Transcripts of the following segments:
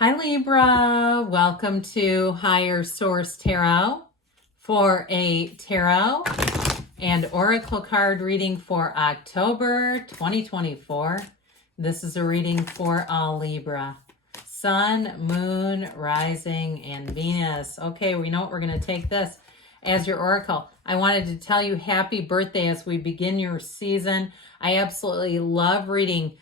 Hi Libra, welcome to Higher Source Tarot for a tarot and oracle card reading for October 2024. This is a reading for all Libra. Sun, Moon, Rising, and Venus. Okay, we know what we're going to take this as your oracle. I wanted to tell you happy birthday as we begin your season. I absolutely love reading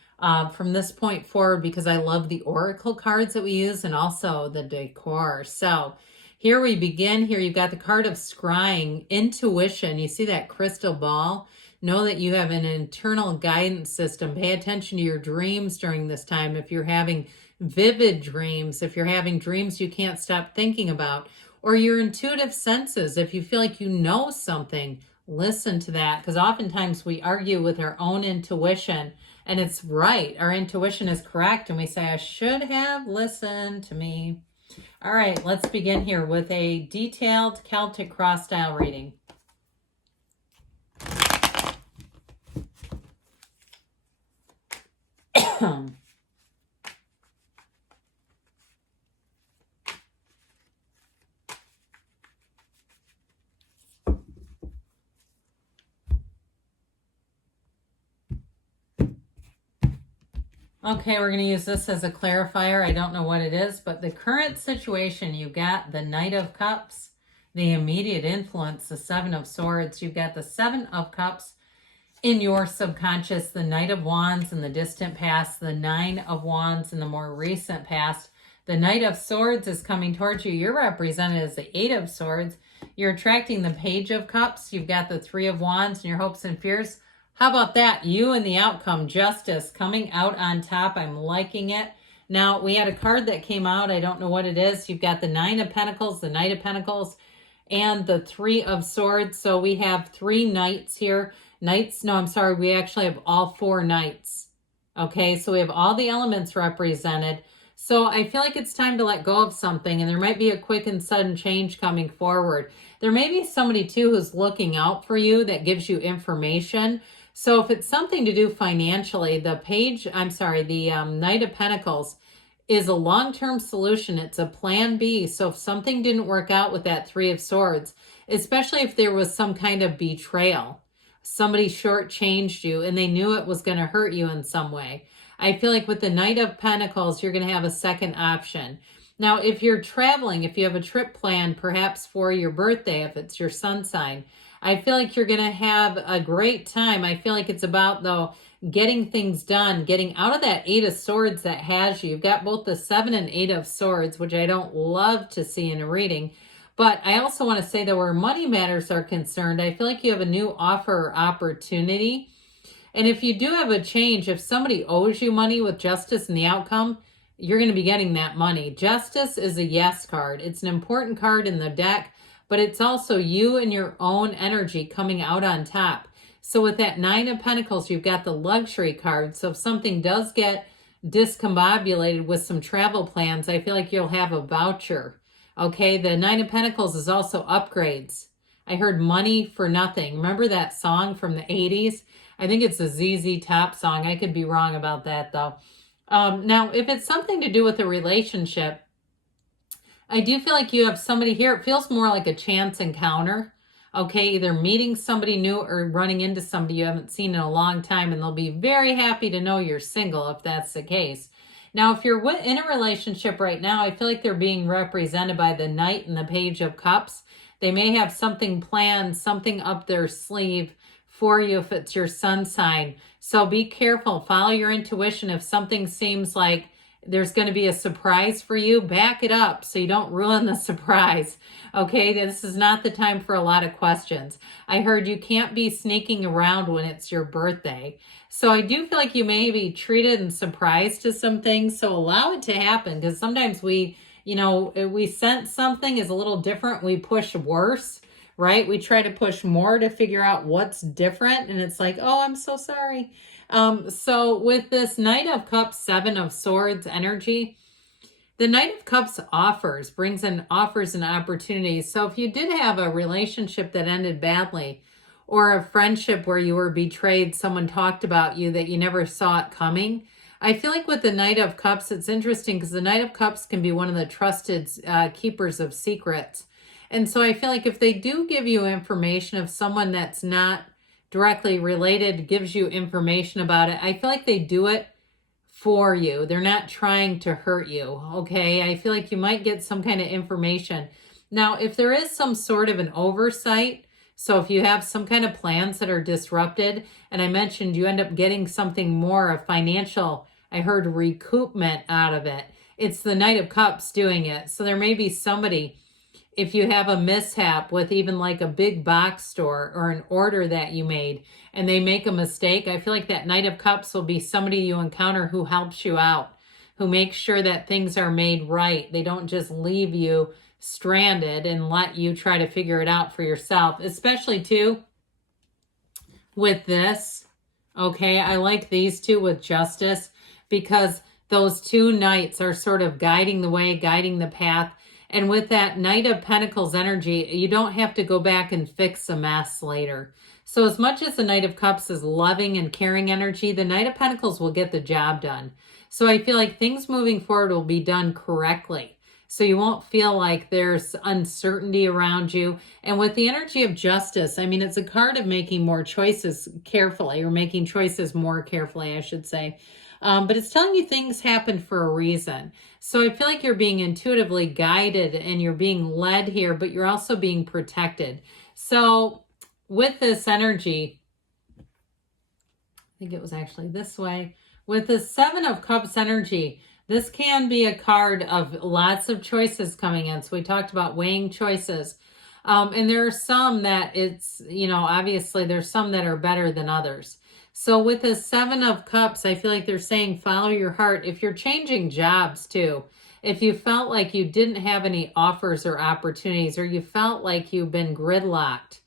from this point forward because I love the oracle cards that we use and also the decor. So here we begin. Here you've got the card of scrying, intuition. You see that crystal ball? Know that you have an internal guidance system. Pay attention to your dreams during this time. If you're having vivid dreams, if you're having dreams you can't stop thinking about, or your intuitive senses, if you feel like you know something, listen to that, because oftentimes we argue with our own intuition and it's right. Our intuition is correct and we say, I should have listened to me. All right, let's begin here with a detailed Celtic cross style reading. Okay, we're going to use this as a clarifier. I don't know what it is, but the current situation, you've got the Knight of Cups, the immediate influence, the Seven of Swords. You've got the Seven of Cups in your subconscious, the Knight of Wands in the distant past, the Nine of Wands in the more recent past. The Knight of Swords is coming towards you. You're represented as the Eight of Swords. You're attracting the Page of Cups. You've got the Three of Wands and your hopes and fears. How about that? You and the outcome, justice, coming out on top. I'm liking it. Now, we had a card that came out. I don't know what it is. You've got the Nine of Pentacles, the Knight of Pentacles, and the Three of Swords. So we have three knights here. Knights, no, I'm sorry. We actually have all four knights. Okay, so we have all the elements represented. So I feel like it's time to let go of something, and there might be a quick and sudden change coming forward. There may be somebody, too, who's looking out for you that gives you information. So if it's something to do financially, the Knight of Pentacles is a long-term solution. It's a plan B. So if something didn't work out with that Three of Swords, especially if there was some kind of betrayal, somebody shortchanged you and they knew it was going to hurt you in some way, I feel like with the Knight of Pentacles, you're going to have a second option. Now, if you're traveling, if you have a trip planned, perhaps for your birthday, if it's your sun sign, I feel like you're going to have a great time. I feel like it's about, though, getting things done, getting out of that Eight of Swords that has you. You've got both the Seven and Eight of Swords, which I don't love to see in a reading. But I also want to say that where money matters are concerned, I feel like you have a new offer or opportunity. And if you do have a change, if somebody owes you money with justice and the outcome, you're going to be getting that money. Justice is a yes card. It's an important card in the deck, but it's also you and your own energy coming out on top. So with that Nine of Pentacles, you've got the luxury card. So if something does get discombobulated with some travel plans, I feel like you'll have a voucher. Okay, the Nine of Pentacles is also upgrades. I heard money for nothing. Remember that song from the 80s? I think it's a ZZ Top song. I could be wrong about that, though. Now, if it's something to do with a relationship, I do feel like you have somebody here. It feels more like a chance encounter. Okay, either meeting somebody new or running into somebody you haven't seen in a long time, and they'll be very happy to know you're single if that's the case. Now, if you're in a relationship right now, I feel like they're being represented by the Knight and the Page of Cups. They may have something planned, something up their sleeve for you if it's your sun sign. So be careful. Follow your intuition. If something seems like there's going to be a surprise for you, back it up so you don't ruin the surprise. Okay, this is not the time for a lot of questions. I heard you can't be sneaking around when it's your birthday. So I do feel like you may be treated and surprised to some things. So allow it to happen, because sometimes we sense something is a little different. We push worse, right? We try to push more to figure out what's different. And it's like, oh, I'm so sorry. So with this Knight of Cups, Seven of Swords energy, the Knight of Cups brings in offers and opportunities. So if you did have a relationship that ended badly, or a friendship where you were betrayed, someone talked about you that you never saw it coming, I feel like with the Knight of Cups, it's interesting because the Knight of Cups can be one of the trusted keepers of secrets. And so I feel like if they do give you information of someone that's not directly related, gives you information about it, I feel like they do it for you. They're not trying to hurt you, okay? I feel like you might get some kind of information. Now, if there is some sort of an oversight, so if you have some kind of plans that are disrupted, and I mentioned you end up getting something more, a financial, I heard recoupment out of it. It's the Knight of Cups doing it. So there may be somebody, if you have a mishap with even like a big box store or an order that you made and they make a mistake, I feel like that Knight of Cups will be somebody you encounter who helps you out, who makes sure that things are made right. They don't just leave you stranded and let you try to figure it out for yourself, especially too with this. Okay, I like these two with Justice because those two knights are sort of guiding the way, guiding the path. And with that Knight of Pentacles energy, you don't have to go back and fix a mess later. So as much as the Knight of Cups is loving and caring energy, the Knight of Pentacles will get the job done. So I feel like things moving forward will be done correctly. So you won't feel like there's uncertainty around you. And with the energy of Justice, I mean, it's a card of making more choices carefully, or making choices more carefully, I should say. But it's telling you things happen for a reason. So I feel like you're being intuitively guided and you're being led here, but you're also being protected. So with this energy, I think it was actually this way. With the Seven of Cups energy, this can be a card of lots of choices coming in. So we talked about weighing choices. And there are some that it's, you know, obviously there's some that are better than others. So with the Seven of Cups, I feel like they're saying follow your heart. If you're changing jobs too, if you felt like you didn't have any offers or opportunities, or you felt like you've been gridlocked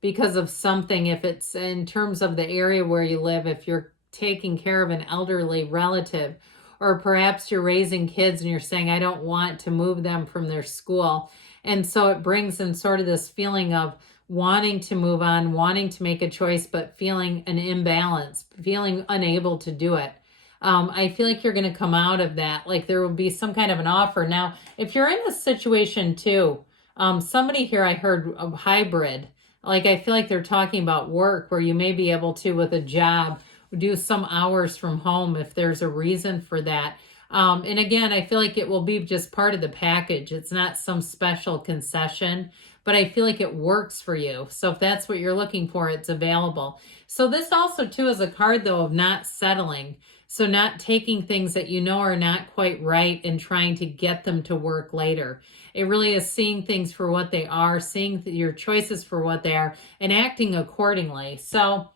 because of something, if it's in terms of the area where you live, if you're taking care of an elderly relative, or perhaps you're raising kids and you're saying, I don't want to move them from their school. And so it brings in sort of this feeling of wanting to move on, wanting to make a choice, but feeling an imbalance, feeling unable to do it. I feel like you're going to come out of that. Like there will be some kind of an offer. Now, if you're in a situation too, somebody here I heard a hybrid. Like I feel like they're talking about work where you may be able to, with a job, do some hours from home if there's a reason for that. And again, I feel like it will be just part of the package. It's not some special concession, but I feel like it works for you. So if that's what you're looking for, it's available. So this also too is a card though of not settling. So not taking things that you know are not quite right and trying to get them to work later. It really is seeing things for what they are, seeing your choices for what they are, and acting accordingly. So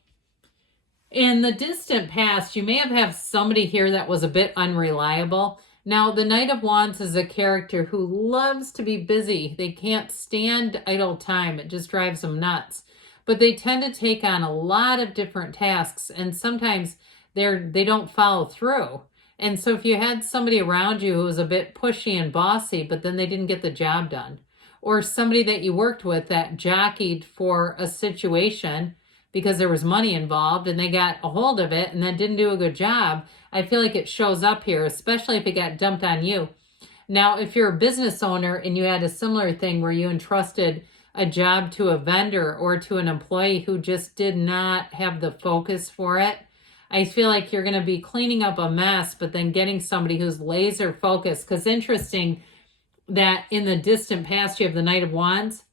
in the distant past, you may have had somebody here that was a bit unreliable. Now, the Knight of Wands is a character who loves to be busy. They can't stand idle time. It just drives them nuts. But they tend to take on a lot of different tasks, and sometimes they don't follow through. And so if you had somebody around you who was a bit pushy and bossy, but then they didn't get the job done, or somebody that you worked with that jockeyed for a situation because there was money involved and they got a hold of it and then didn't do a good job, I feel like it shows up here, especially if it got dumped on you. Now, if you're a business owner and you had a similar thing where you entrusted a job to a vendor or to an employee who just did not have the focus for it, I feel like you're going to be cleaning up a mess, but then getting somebody who's laser focused. Because interesting that in the distant past, you have the Knight of Wands.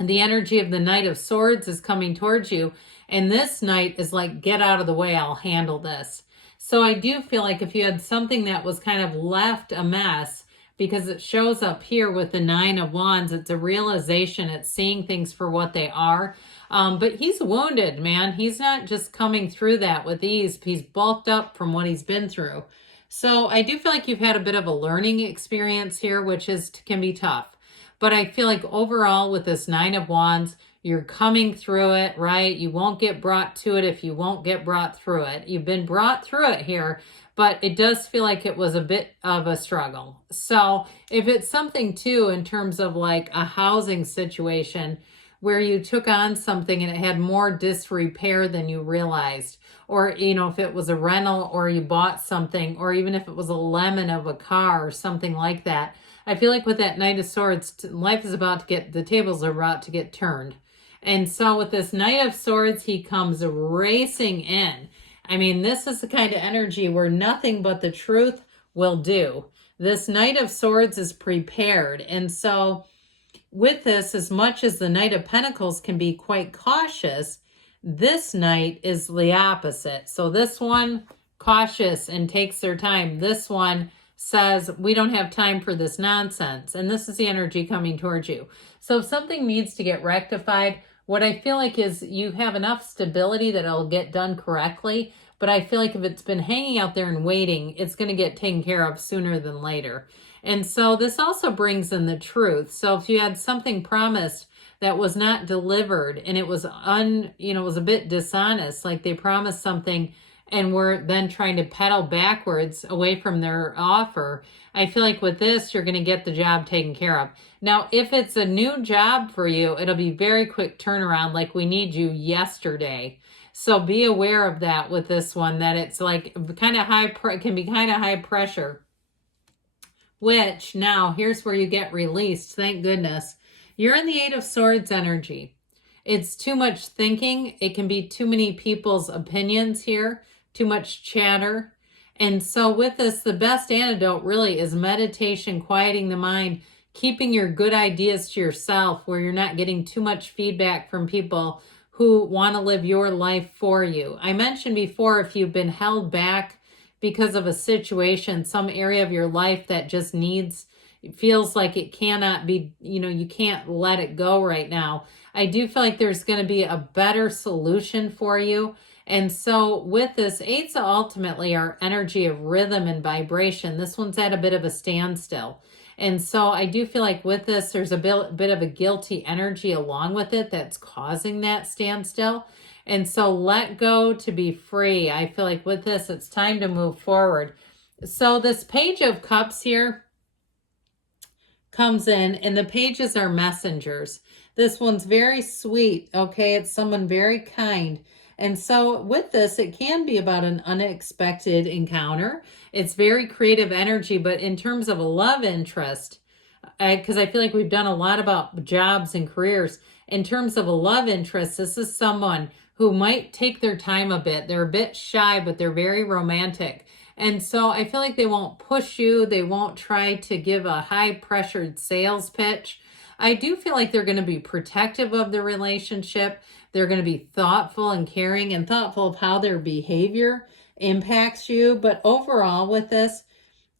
And the energy of the Knight of Swords is coming towards you. And this Knight is like, get out of the way, I'll handle this. So I do feel like if you had something that was kind of left a mess, because it shows up here with the Nine of Wands, it's a realization, it's seeing things for what they are. But he's wounded, man. He's not just coming through that with ease. He's bulked up from what he's been through. So I do feel like you've had a bit of a learning experience here, which can be tough. But I feel like overall with this Nine of Wands, you're coming through it, right? You won't get brought to it if you won't get brought through it. You've been brought through it here, but it does feel like it was a bit of a struggle. So if it's something too in terms of like a housing situation where you took on something and it had more disrepair than you realized. Or, you know, if it was a rental or you bought something, or even if it was a lemon of a car or something like that. I feel like with that Knight of Swords, life is about to get, the tables are about to get turned. And so with this Knight of Swords, he comes racing in. I mean, this is the kind of energy where nothing but the truth will do. This Knight of Swords is prepared. And so with this, as much as the Knight of Pentacles can be quite cautious, this Knight is the opposite. So this one, cautious and takes their time. This one says, we don't have time for this nonsense. And this is the energy coming towards you. So if something needs to get rectified, what I feel like is you have enough stability that it'll get done correctly. But I feel like if it's been hanging out there and waiting, it's going to get taken care of sooner than later. And so this also brings in the truth. So if you had something promised that was not delivered and it was it was a bit dishonest, like they promised something and were then trying to pedal backwards away from their offer, I feel like with this, you're going to get the job taken care of. Now, if it's a new job for you, it'll be very quick turnaround, like we need you yesterday. So be aware of that with this one, that it's like kind of can be kind of high pressure. Which now, here's where you get released. Thank goodness. You're in the Eight of Swords energy. It's too much thinking. It can be too many people's opinions here, too much chatter. And so with this, the best antidote really is meditation, quieting the mind, keeping your good ideas to yourself where you're not getting too much feedback from people who want to live your life for you. I mentioned before, if you've been held back because of a situation, some area of your life that just it feels like it cannot be, you can't let it go right now. I do feel like there's going to be a better solution for you. And so with this, eights ultimately are energy of rhythm and vibration. This one's at a bit of a standstill. And so I do feel like with this, there's a bit of a guilty energy along with it that's causing that standstill. And so let go to be free. I feel like with this, it's time to move forward. So this Page of Cups here comes in, and the pages are messengers. This one's very sweet, okay? It's someone very kind. And so with this, it can be about an unexpected encounter. It's very creative energy, but in terms of a love interest, because I feel like we've done a lot about jobs and careers. In terms of a love interest, this is someone who might take their time a bit. They're a bit shy, but they're very romantic. And so I feel like they won't push you. They won't try to give a high-pressured sales pitch. I do feel like they're going to be protective of the relationship. They're going to be thoughtful and caring and thoughtful of how their behavior impacts you. But overall with this,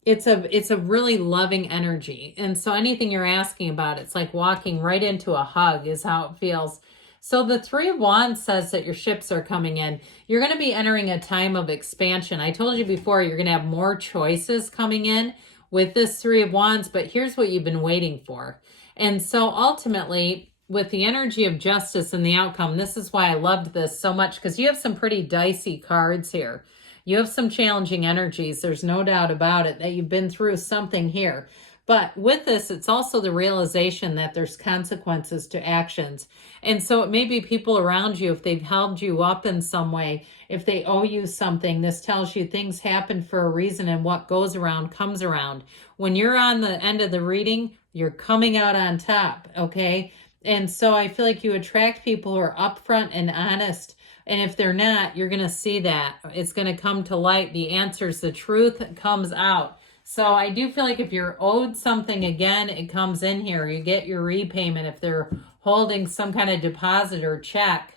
it's a really loving energy. And so anything you're asking about, it's like walking right into a hug is how it feels. So the Three of Wands says that your ships are coming in. You're going to be entering a time of expansion. I told you before, you're going to have more choices coming in with this Three of Wands, but here's what you've been waiting for. And so ultimately, with the energy of justice and the outcome, this is why I loved this so much, because you have some pretty dicey cards here. You have some challenging energies. There's no doubt about it that you've been through something here. But with this, it's also the realization that there's consequences to actions. And so it may be people around you, if they've held you up in some way, if they owe you something, this tells you things happen for a reason, and what goes around comes around. When you're on the end of the reading, you're coming out on top, okay? And so I feel like you attract people who are upfront and honest. And if they're not, you're going to see that. It's going to come to light. The answers, the truth comes out. So I do feel like if you're owed something again, it comes in here. You get your repayment if they're holding some kind of deposit or check.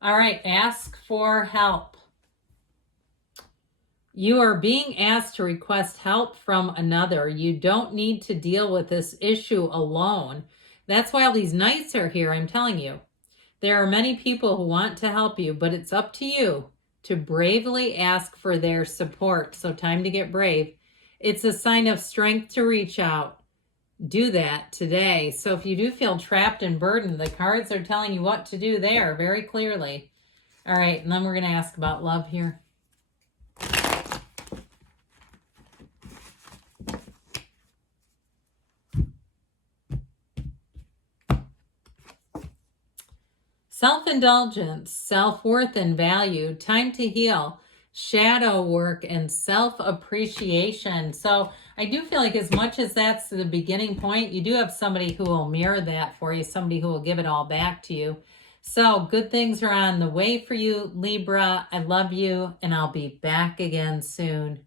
All right, ask for help. You are being asked to request help from another. You don't need to deal with this issue alone. That's why all these knights are here, I'm telling you. There are many people who want to help you, but it's up to you to bravely ask for their support. So time to get brave. It's a sign of strength to reach out. Do that today. So if you do feel trapped and burdened, the cards are telling you what to do there very clearly. All right, and then we're going to ask about love here. self-indulgence, self-worth and value, time to heal, shadow work, and self-appreciation. So I do feel like as much as that's the beginning point, you do have somebody who will mirror that for you, somebody who will give it all back to you. So good things are on the way for you, Libra. I love you, and I'll be back again soon.